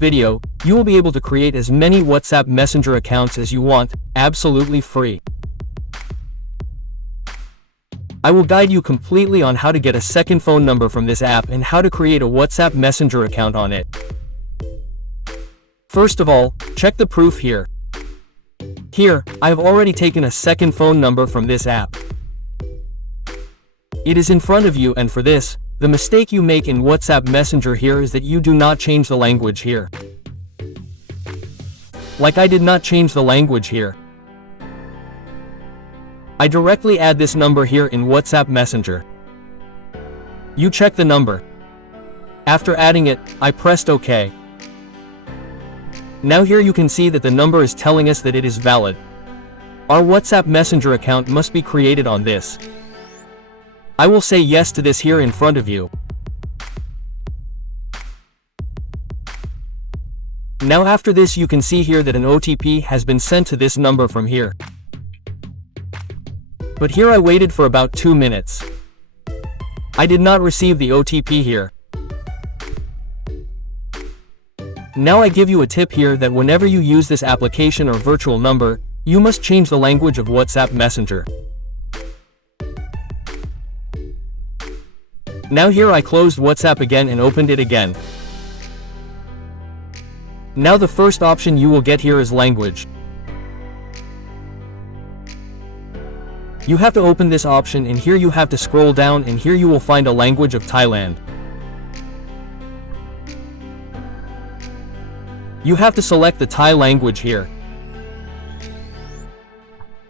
video, you will be able to create as many WhatsApp Messenger accounts as you want, absolutely free. I will guide you completely on how to get a second phone number from this app and how to create a WhatsApp Messenger account on it. First of all, check the proof here. Here, I have already taken a second phone number from this app. It is in front of you, and for this, the mistake you make in WhatsApp Messenger here is that you do not change the language here. Like I did not change the language here. I directly add this number here in WhatsApp Messenger. You check the number. After adding it, I pressed OK. Now here you can see that the number is telling us that it is valid. Our WhatsApp Messenger account must be created on this. I will say yes to this here in front of you. Now after this you can see here that an OTP has been sent to this number from here. But here I waited for about 2 minutes. I did not receive the OTP here. Now I give you a tip here that whenever you use this application or virtual number, you must change the language of WhatsApp Messenger. Now here I closed WhatsApp again and opened it again. Now the first option you will get here is language. You have to open this option, and here you have to scroll down, and here you will find a language of Thailand. You have to select the Thai language here.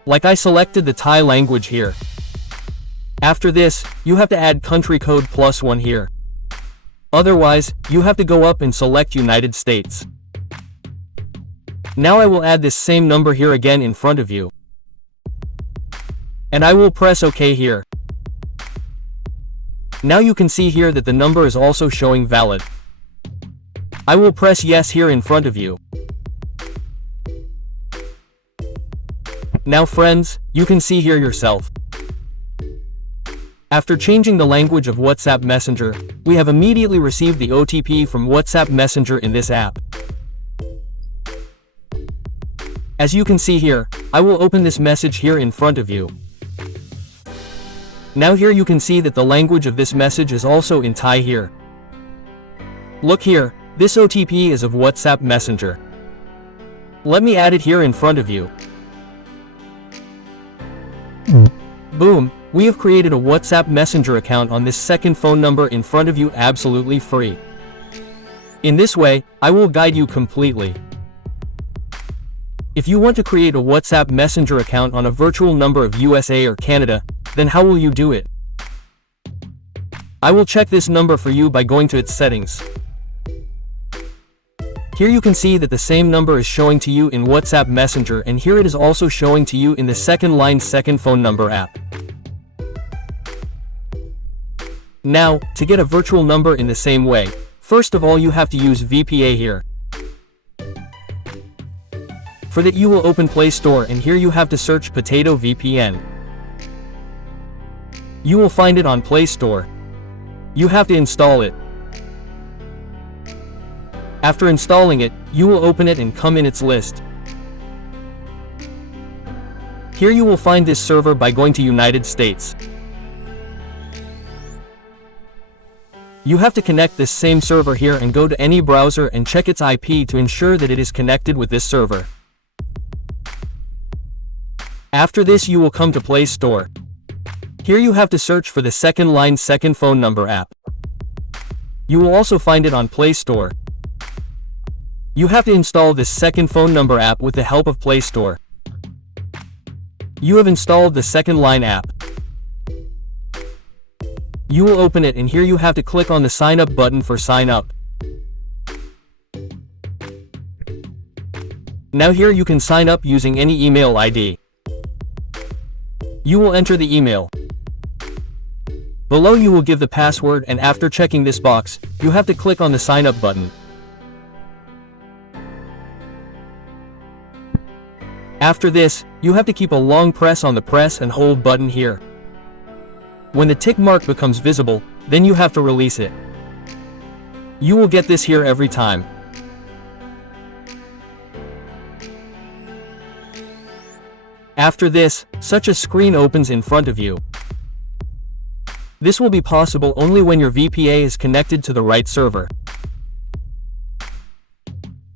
Like I selected the Thai language here. After this, you have to add country code +1 here. Otherwise, you have to go up and select United States. Now I will add this same number here again in front of you. And I will press OK here. Now you can see here that the number is also showing valid. I will press yes here in front of you. Now friends, you can see here yourself. After changing the language of WhatsApp Messenger, we have immediately received the OTP from WhatsApp Messenger in this app. As you can see here, I will open this message here in front of you. Now here you can see that the language of this message is also in Thai here. Look here, this OTP is of WhatsApp Messenger. Let me add it here in front of you. Boom, we have created a WhatsApp Messenger account on this second phone number in front of you absolutely free. In this way, I will guide you completely. If you want to create a WhatsApp Messenger account on a virtual number of USA or Canada, then how will you do it? I will check this number for you by going to its settings. Here you can see that the same number is showing to you in WhatsApp Messenger, and here it is also showing to you in the second line second phone number app. Now, to get a virtual number in the same way, first of all you have to use VPA here. For that you will open Play Store, and here you have to search Potato VPN. You will find it on Play Store. You have to install it. After installing it, you will open it and come in its list. Here you will find this server by going to United States. You have to connect this same server here and go to any browser and check its IP to ensure that it is connected with this server. After this you will come to Play Store. Here you have to search for the second line second phone number app. You will also find it on Play Store. You have to install this second phone number app with the help of Play Store. You have installed the second line app. You will open it, and here you have to click on the sign up button for sign up. Now here you can sign up using any email ID. You will enter the email. Below you will give the password, and after checking this box, you have to click on the sign up button. After this, you have to keep a long press on the press and hold button here. When the tick mark becomes visible, then you have to release it. You will get this here every time. After this, such a screen opens in front of you. This will be possible only when your VPA is connected to the right server.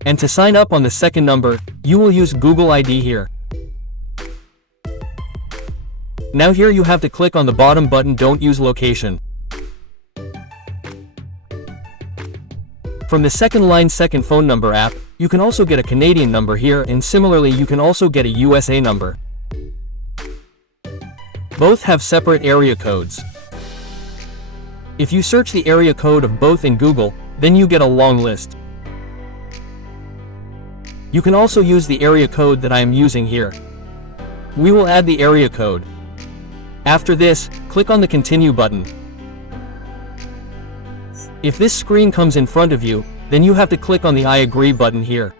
And to sign up on the second number, you will use Google ID here. Now here you have to click on the bottom button, don't use location. From the second line second phone number app, you can also get a Canadian number here, and similarly you can also get a USA number. Both have separate area codes. If you search the area code of both in Google, then you get a long list. You can also use the area code that I am using here. We will add the area code. After this, click on the Continue button. If this screen comes in front of you, then you have to click on the I agree button here.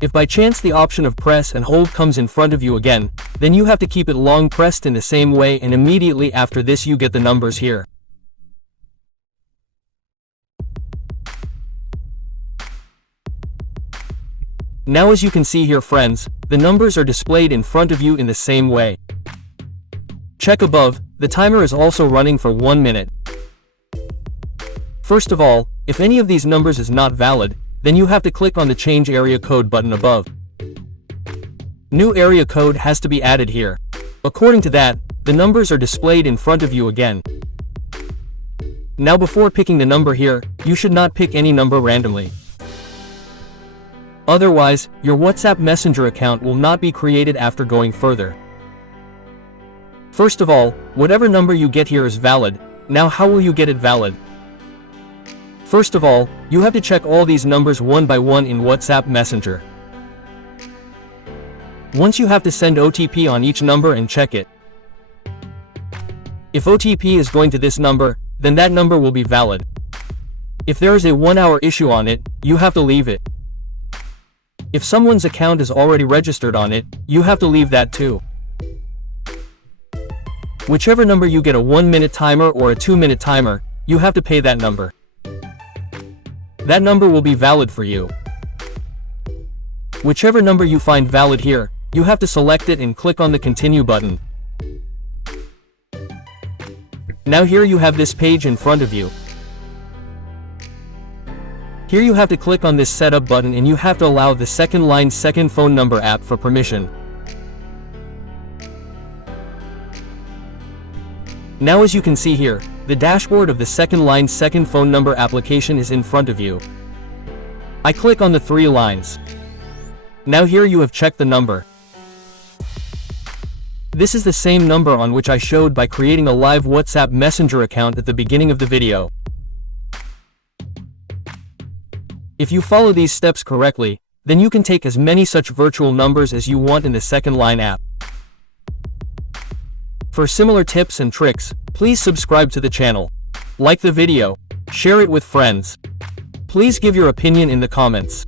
If by chance the option of press and hold comes in front of you again, then you have to keep it long pressed in the same way, and immediately after this you get the numbers here. Now as you can see here friends, the numbers are displayed in front of you in the same way. Check above, the timer is also running for 1 minute. First of all, if any of these numbers is not valid, then you have to click on the Change Area Code button above. New area code has to be added here. According to that, the numbers are displayed in front of you again. Now before picking the number here, you should not pick any number randomly. Otherwise, your WhatsApp Messenger account will not be created after going further. First of all, whatever number you get here is valid. Now how will you get it valid? First of all, you have to check all these numbers one by one in WhatsApp Messenger. Once you have to send OTP on each number and check it. If OTP is going to this number, then that number will be valid. If there is a 1-hour issue on it, you have to leave it. If someone's account is already registered on it, you have to leave that too. Whichever number you get a 1-minute timer or a 2-minute timer, you have to pay that number. That number will be valid for you. Whichever number you find valid here, you have to select it and click on the Continue button. Now here you have this page in front of you. Here you have to click on this Setup button and you have to allow the second line second phone number app for permission. Now as you can see here, the dashboard of the second line second phone number application is in front of you. I click on the 3 lines. Now here you have checked the number. This is the same number on which I showed by creating a live WhatsApp Messenger account at the beginning of the video. If you follow these steps correctly, then you can take as many such virtual numbers as you want in the second line app. For similar tips and tricks, please subscribe to the channel. Like the video, share it with friends. Please give your opinion in the comments.